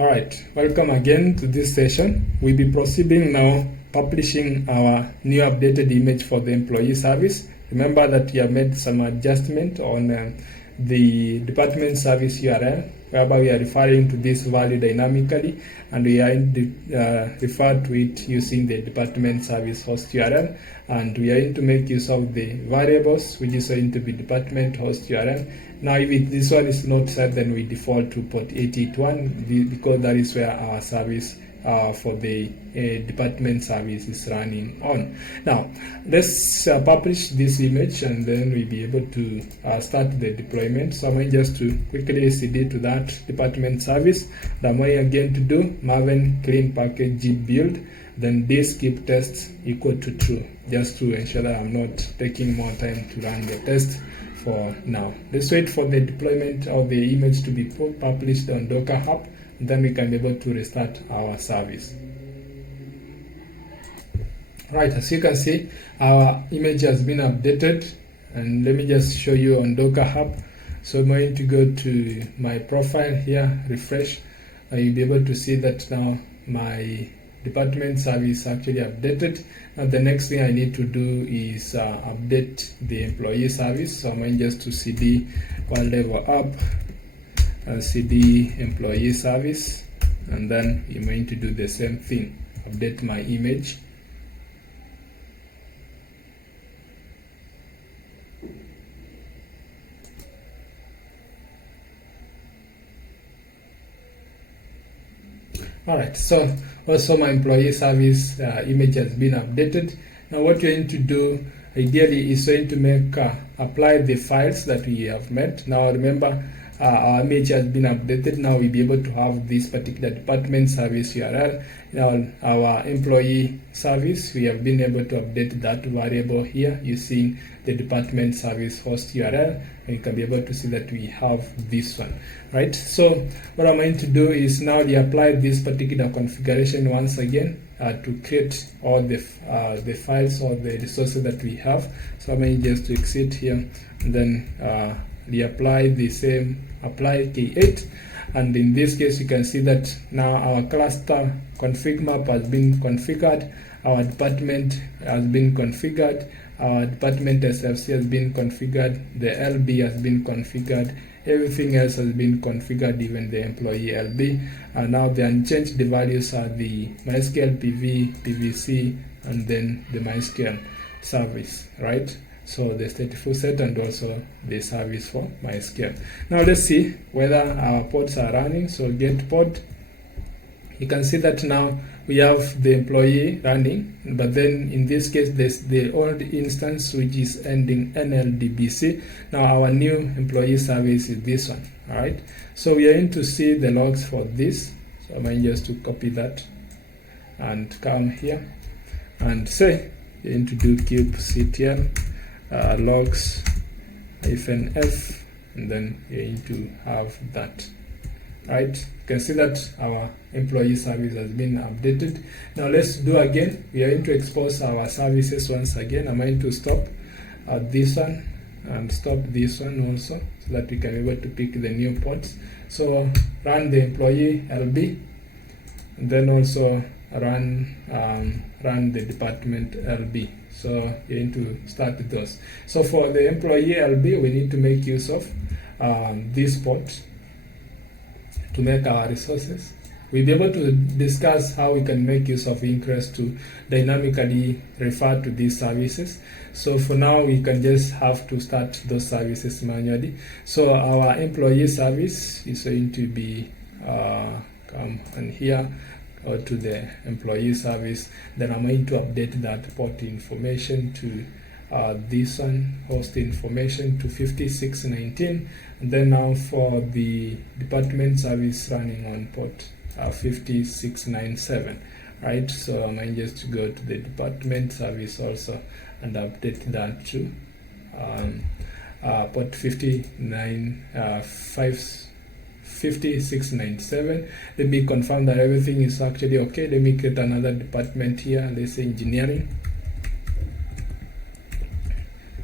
Alright, welcome again to this session. We'll be proceeding now publishing our new updated image for the employee service. Remember that we have made some adjustment on the department service URL, whereby we are referring to this value dynamically, and we are refer to it using the department service host URL, and we are going to make use of the variables, which is going to be department host URL. Now, if this one is not set, then we default to port 881 because that is where our service for the department service is running on. Now, let's publish this image, and then we'll be able to start the deployment. So I'm going just to quickly cd to that department service. I'm going again to do maven clean package git build, then this keep tests equal to true, just to ensure that I'm not taking more time to run the test for now. Let's wait for the deployment of the image to be published on Docker Hub, and then we can be able to restart our service. Right, as you can see, our image has been updated, and let me just show you on Docker Hub. So I'm going to go to my profile here, refresh, and you'll be able to see that now my department service actually updated. Now the next thing I need to do is update the employee service. So I'm going just to cd one level up and cd employee service, and then I'm going to do the same thing, update my image. Alright, so also my employee service image has been updated. Now what we're going to do ideally is going to make apply the files that we have made. Now remember, our image has been updated. Now we'll be able to have this particular department service URL. Now our employee service, we have been able to update that variable here using the department service host URL, and you can be able to see that we have this one, right? So what I'm going to do is now reapply this particular configuration once again to create all the files or the resources that we have. So I'm going just to exit here, and then reapply the same apply K8, and in this case you can see that now our cluster config map has been configured, our department has been configured, our department SFC has been configured, the LB has been configured, everything else has been configured, even the employee LB. And now the unchanged values are the MySQL PV, PVC, and then the MySQL service, right? So the stateful set and also the service for MySQL. Now let's see whether our pods are running. So get pod. You can see that now we have the employee running, but then in this case there's the old instance which is ending NLDBC. Now our new employee service is this one. All right. So we are going to see the logs for this. So I'm going just to copy that and come here and say you're going to do kubectl logs -f, and then you're going to have that. Right, you can see that our employee service has been updated. Now let's do again. We are going to expose our services once again. I'm going to stop this one and stop this one also, so that we can be able to pick the new ports. So run the employee LB, and then also run the department LB. So you're going to start with those. So for the employee LB, we need to make use of this port to make our resources. We'll be able to discuss how we can make use of Ingress to dynamically refer to these services. So for now, we can just have to start those services manually. So our employee service is going to be come and here, go to the employee service. Then I'm going to update that port information to this one, host information to 5619, and then now for the department service running on port 5697, right? So I'm going just to go to the department service also and update that to port 5697. Let me confirm that everything is actually okay. Let me create another department here, let's say engineering.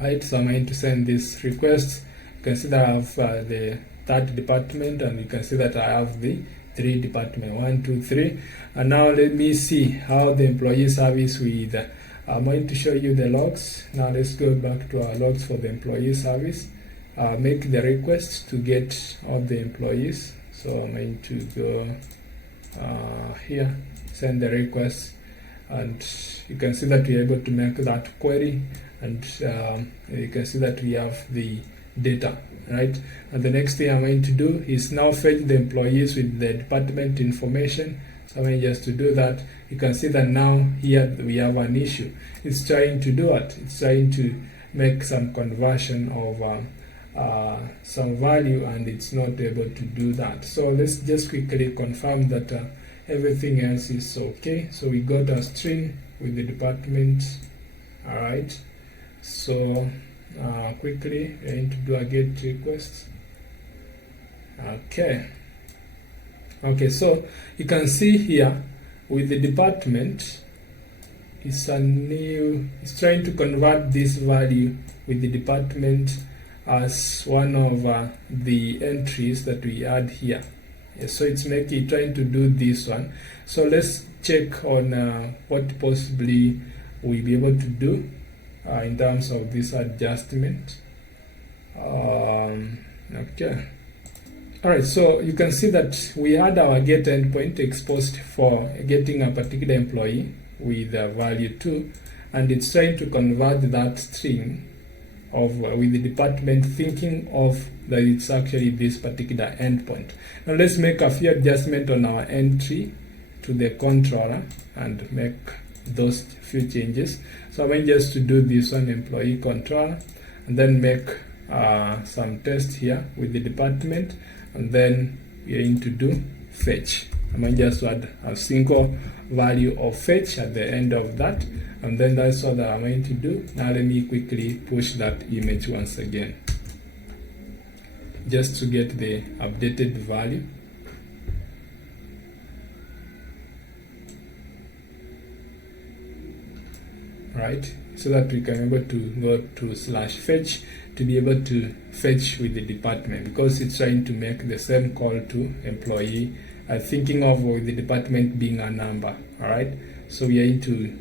Right, so I'm going to send this request. You can see that I have the that department, and you can see that I have the 3 department, 1, 2, 3. And now let me see how the employee service with I'm going to show you the logs. Now let's go back to our logs for the employee service. Make the request to get all the employees. So I'm going to go here, send the request, and you can see that we're able to make that query, and you can see that we have the data, right? And the next thing I'm going to do is now fetch the employees with the department information. So I'm going just to do that. You can see that now here we have an issue. It's trying to do it. It's trying to make some conversion of some value, and it's not able to do that. So let's just quickly confirm that everything else is okay. So we got a string with the department. All right. So quickly we're going to do a get request. Okay. So you can see here with the department, it's trying to convert this value with the department as one of the entries that we add here. So it's trying to do this one. So let's check on what possibly we'll be able to do in terms of this adjustment. Okay. Alright, so you can see that we had our get endpoint exposed for getting a particular employee with value 2, and it's trying to convert that string with the department, thinking of that it's actually this particular endpoint. Now let's make a few adjustments on our entry to the controller and make those few changes. So I'm going just to do this one, employee controller, and then make some tests here with the department, and then we're going to do fetch. I'm going just to add a single value of fetch at the end of that, and then that's what I'm going to do. Now let me quickly push that image once again, just to get the updated value. Right, so that we can be able to go to /fetch to be able to fetch with the department, because it's trying to make the same call to employee, thinking of with the department being a number. All right, so we are going to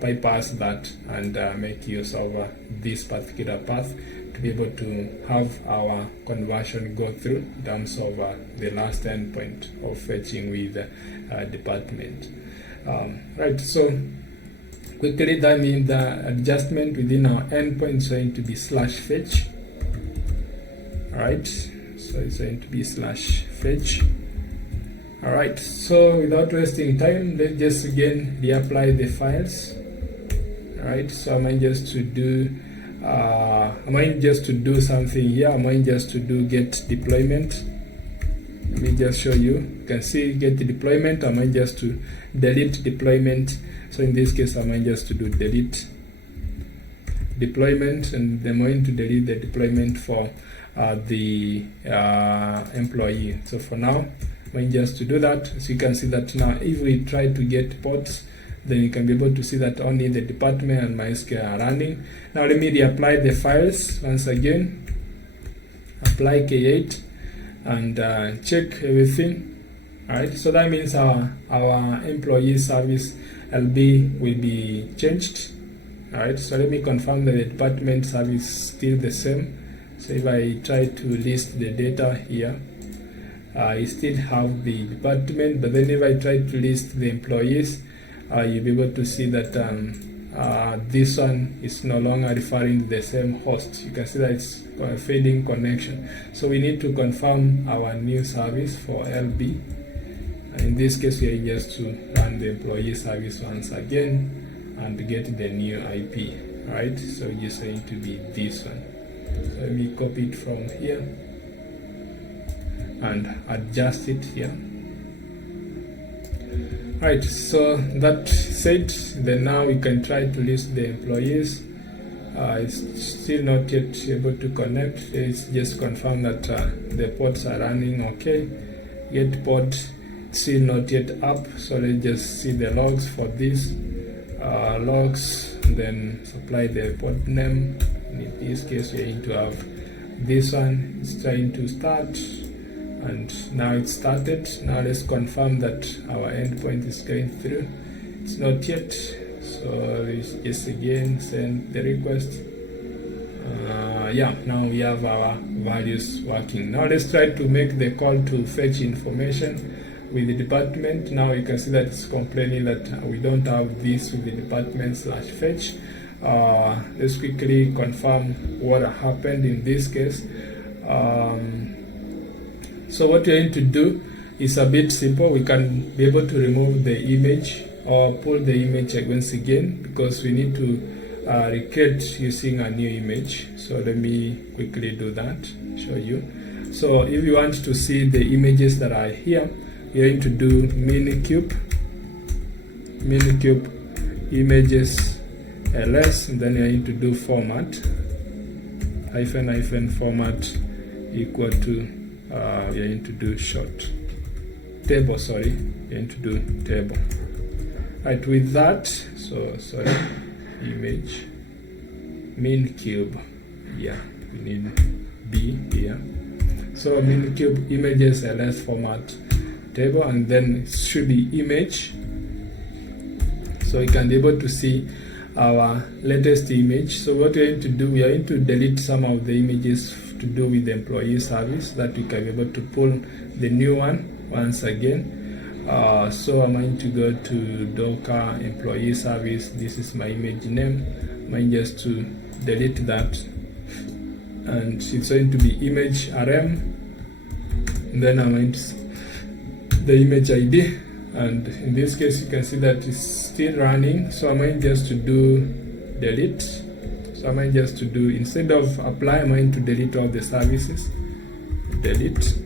bypass that and make use of this particular path to be able to have our conversion go through in terms of the last endpoint of fetching with department. Right, so quickly, that means the adjustment within our endpoint is going to be /fetch. Alright, so it's going to be /fetch. Alright, so without wasting time, let's just again reapply the files. Alright, so I'm going just to do something here. I'm going just to do get deployment. Let me just show you. You can see get the deployment. I'm going just to delete deployment. So in this case, I'm going just to do delete deployment, and I'm going to delete the deployment for the employee. So for now, I'm going just to do that. So you can see that now if we try to get ports, then you can be able to see that only the department and MySQL are running. Now let me reapply the files once again. Apply K8 and check everything. Alright, so that means our employee service LB will be changed. Alright, so let me confirm that the department service is still the same. So if I try to list the data here, I still have the department, but then if I try to list the employees, you'll be able to see that this one is no longer referring to the same host. You can see that it's fading connection. So we need to confirm our new service for LB. In this case, we are just to run the employee service once again and get the new IP. Right, so it's just going to be this one. So let me copy it from here and adjust it here. Right, so that said, then now we can try to list the employees. It's still not yet able to connect. Let's just confirm that the ports are running okay. Get port still not yet up, so let's just see the logs for this. Logs, then supply the port name. In this case, we are going to have this one. It's trying to start. and now it started. Now let's confirm that our endpoint is going through. It's not yet, so let's just again send the request. Yeah, now we have our values working. Now let's try to make the call to fetch information with the department. Now you can see that it's complaining that we don't have this with the department/fetch. Let's quickly confirm what happened in this case. So what we're going to do is a bit simple. We can be able to remove the image or pull the image once again, because we need to recreate using a new image. So let me quickly do that, show you. So if you want to see the images that are here, you're going to do Minikube images ls, and then you're going to do format -format equal to you're going to do short table, sorry, you're going to do table. Right, with that, so sorry, image Minikube, yeah, we need B here. So Minikube images ls format table, and then it should be image, so you can be able to see our latest image. So what we're going to do, we are going to delete some of the images to do with the employee service, that we can be able to pull the new one once again. So I'm going to go to Docker employee service. This is my image name. I'm going just to delete that, and it's going to be image rm, and then I'm going to the image ID, and in this case you can see that it's still running. So I'm going just to do delete. So I'm going just to do, instead of apply, I'm going to delete all the services, delete,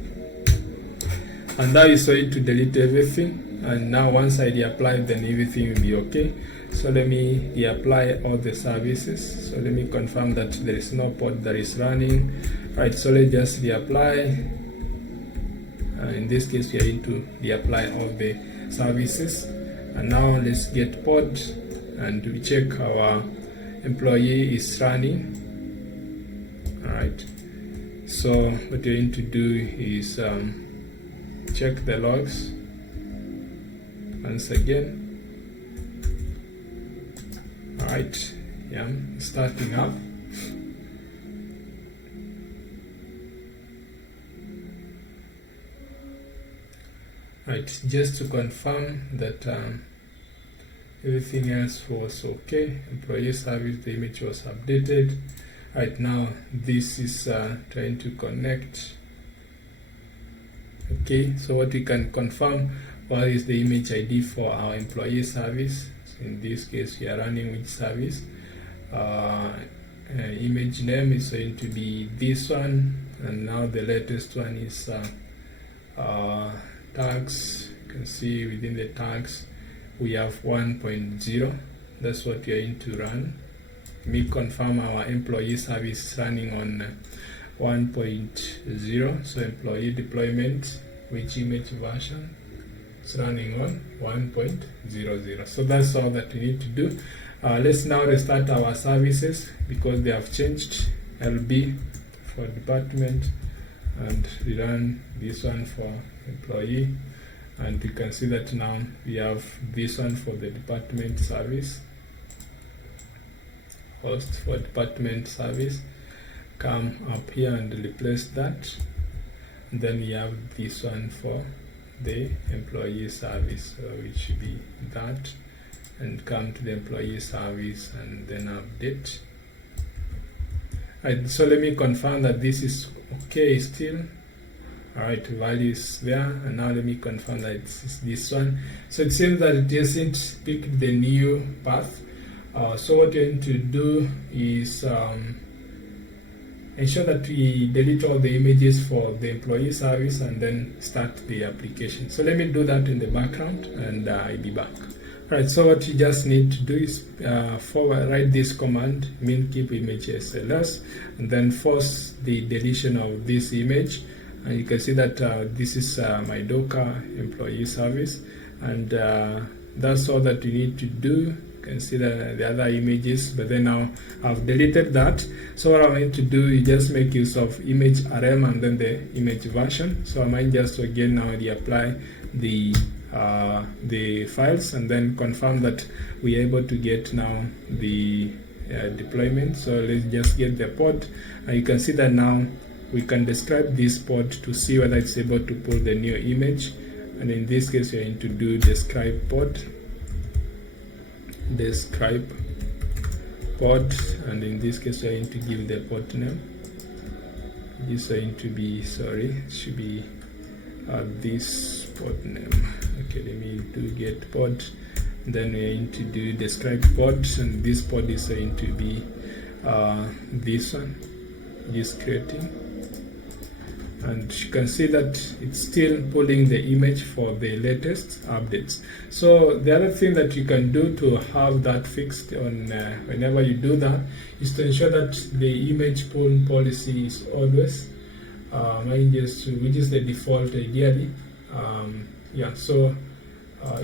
and now it's going to delete everything. And now once I reapply, then everything will be okay. So let me reapply all the services. So let me confirm that there is no pod that is running. Right, so let's just reapply. In this case, we are going to reapply all the services. And now let's get pod, and we check our employee is running. All right. So what we're going to do is check the logs once again. All right, yeah, starting up. Right, just to confirm that everything else was okay. Employee service, the image was updated. Right now, this is trying to connect. Okay, so what we can confirm, what is the image ID for our employee service? So in this case, we are running which service? Image name is going to be this one, and now the latest one is tags. You can see within the tags we have 1.0. That's what we are going to run. We confirm our employee service is running on 1.0. So employee deployment, which image version? It's running on 1.00. So that's all that we need to do. Let's now restart our services, because they have changed. LB for department, and we run this one for employee, and you can see that now we have this one for the department service, host for department service. Come up here and replace that, and then we have this one for the employee service, so it should be that, and come to the employee service and then update. Right, so let me confirm that this is okay still. All right, value is there, and now let me confirm that this one. So it seems that it hasn't picked the new path. So what we're going to do is ensure that we delete all the images for the employee service and then start the application. So let me do that in the background, and I'll be back. All right, so what you just need to do is write this command, Minikube images ls, and then force the deletion of this image. And you can see that this is my Docker employee service, and that's all that you need to do. You can see the other images, but then now I've deleted that. So what I'm going to do is just make use of image rm and then the image version. So I might just again now reapply the files and then confirm that we're able to get now the deployment. So let's just get the pod, and you can see that now we can describe this pod to see whether it's able to pull the new image. And in this case, you're going to do describe pod, and in this case, you're going to give the pod name. This is going to be, should be this pod name. Okay, let me do get pod. Then we're going to do describe pod, and this pod is going to be this one, this creating. And you can see that it's still pulling the image for the latest updates. So the other thing that you can do to have that fixed on whenever you do that is to ensure that the image pull policy is always which is the default ideally.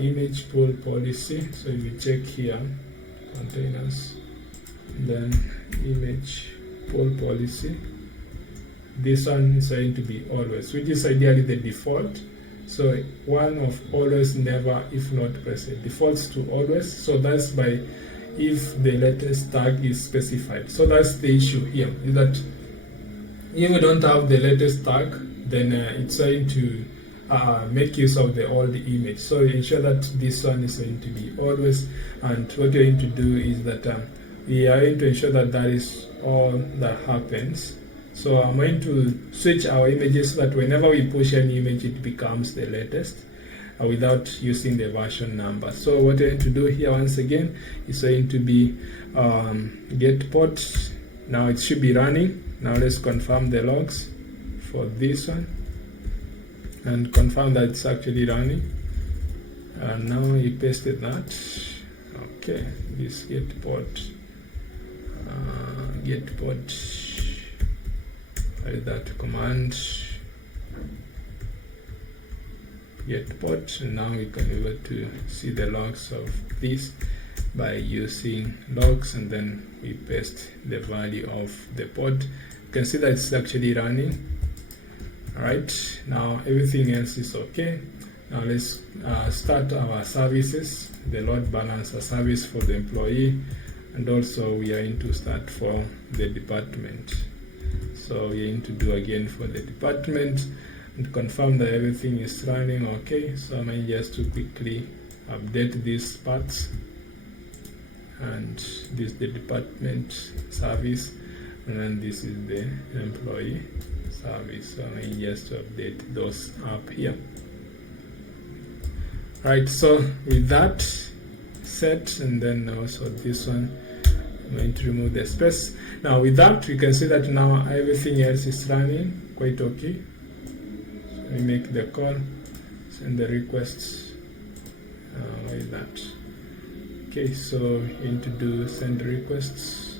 Image pull policy. So if you check here, containers, then image pull policy, this one is going to be always, which is ideally the default. So one of always, never, if not present, defaults to always. So that's by if the latest tag is specified. So that's the issue here, is that if we don't have the latest tag, then it's going to make use of the old image. So ensure that this one is going to be always, and what you're going to do is that we are going to ensure that that is all that happens. So I'm going to switch our images so that whenever we push any image, it becomes the latest without using the version number. So what we're going to do here once again is going to be get pod. Now it should be running. Now let's confirm the logs for this one and confirm that it's actually running. And now we pasted that. Okay, this get pod. That command get pod, and now we can be able to see the logs of this by using logs, and then we paste the value of the pod. You can see that it's actually running. All right, now everything else is okay. Now let's start our services, the load balancer service for the employee, and also we are going to start for the department. So we're going to do again for the department and confirm that everything is running okay. So I'm going just to quickly update these parts, and this is the department service, and then this is the employee service. So I'm going just to update those up here. Right, so with that set, and then also this one, I'm going to remove the space. Now with that, we can see that now everything else is running quite okay. So we make the call, send the requests like that. Okay, so we need to do send requests,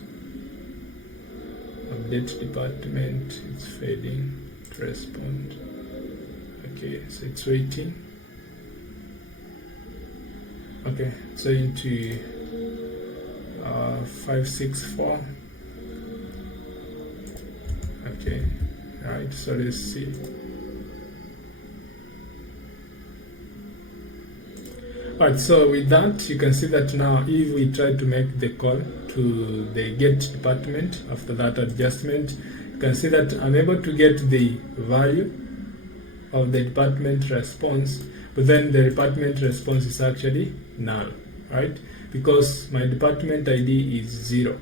update department, it's fading to respond. Okay, so it's waiting. Okay, so into 564. Okay, right, so let's see. Alright, so with that, you can see that now if we try to make the call to the get department after that adjustment, you can see that I'm able to get the value of the department response, but then the department response is actually null, right? Because my department ID is 0.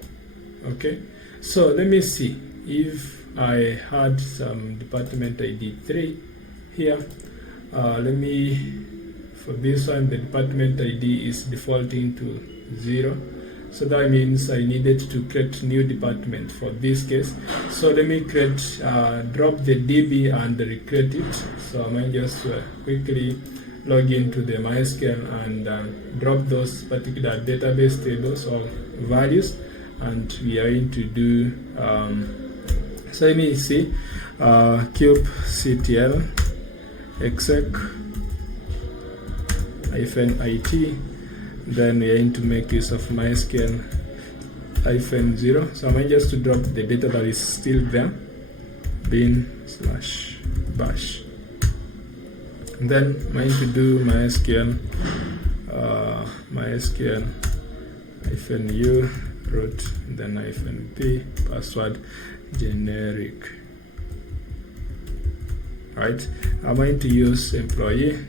Okay, so let me see if I had some department ID 3 here. For this one, the department ID is defaulting to 0. So that means I needed to create new department for this case. So let me create, drop the DB and recreate it. So I might just quickly log into the MySQL and drop those particular database tables or values, and we are going to do so let me see kubectl exec -it, Then we are going to make use of MySQL -0. So I'm going just to drop the data that is still there, bin/bash. And then I'm going to do MySQL -u root, then -p password generic. Right, I'm going to use employee,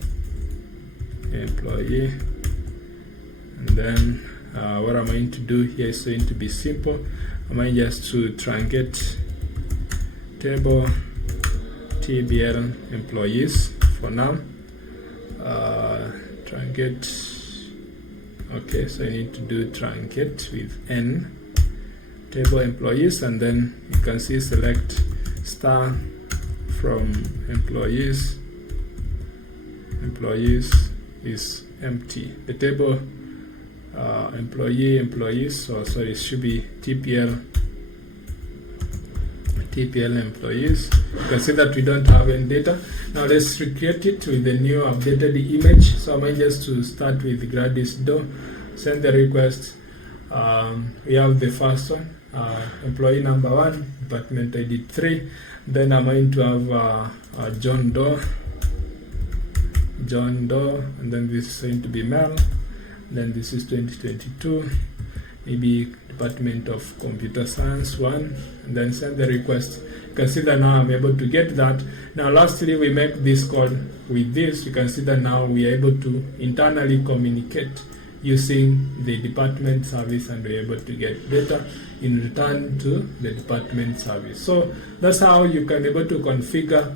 and then what I'm going to do here is going to be simple. I'm going just to truncate table tbl employees for now. Truncate. Okay, so I need to do truncate with n table employees, and then you can see select star from employees is empty. The table employees, so sorry, it should be tpl employees. You can see that we don't have any data. Now let's recreate it with the new updated image. So I'm going just to start with Gradis do, send the request. We have the first one, employee number 1, department ID 3. Then I'm going to have John Doe, and then this is going to be male. Then this is 2022, maybe Department of Computer Science 1, and then send the request. You can see that now I'm able to get that. Now lastly, we make this call with this. You can see that now we are able to internally communicate using the department service, and we're able to get data in return to the department service. So that's how you can be able to configure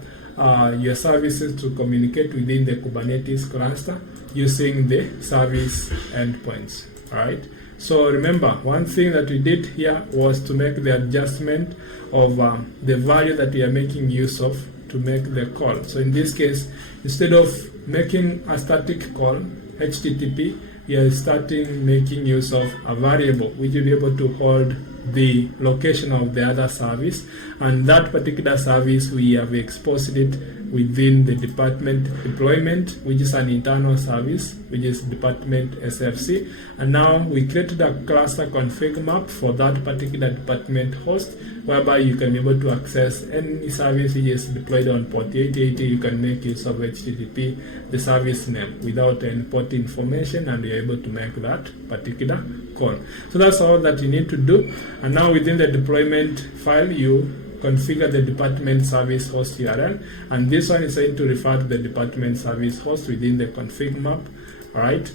your services to communicate within the Kubernetes cluster using the service endpoints. All right. So remember, one thing that we did here was to make the adjustment of the value that we are making use of to make the call. So in this case, instead of making a static call, HTTP, we are starting making use of a variable which will be able to hold the location of the other service, and that particular service we have exposed it within the department deployment, which is an internal service, which is department SFC. And now we created a cluster config map for that particular department host, whereby you can be able to access any service which is deployed on port 8080. You can make use of HTTP, the service name, without any port information, and you're able to make that particular call. So that's all that you need to do. And now within the deployment file, you configure the department service host URL, and this one is going to refer to the department service host within the config map. All right.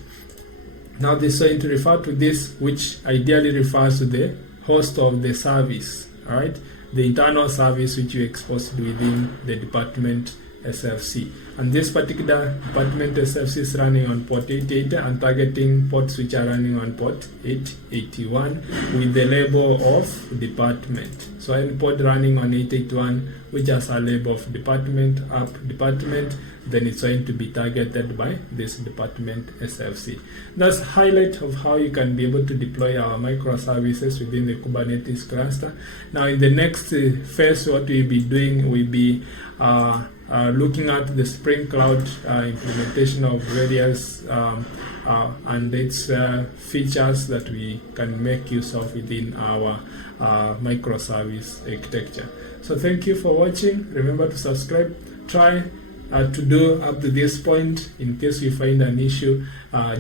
Now this is going to refer to this, which ideally refers to the host of the service. All right, the internal service which you exposed within the department SFC. And this particular department SFC is running on port 880 and targeting ports which are running on port 881 with the label of department. So any port running on 881 which has a label of department, app department, then it's going to be targeted by this department SFC. That's a highlight of how you can be able to deploy our microservices within the Kubernetes cluster. Now in the next phase, what we'll be doing will be looking at the Spring Cloud implementation of various and its features that we can make use of within our microservice architecture. So thank you for watching. Remember to subscribe. Try to do up to this point. In case you find an issue,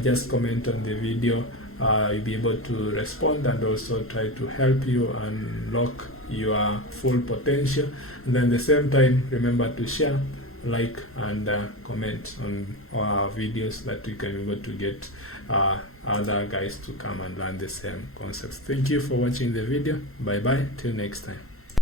just comment on the video. You'll be able to respond and also try to help you unlock your full potential. And then at the same time, remember to share, like, and comment on our videos that we can be able to get other guys to come and learn the same concepts. Thank you for watching the video. Bye bye. Till next time.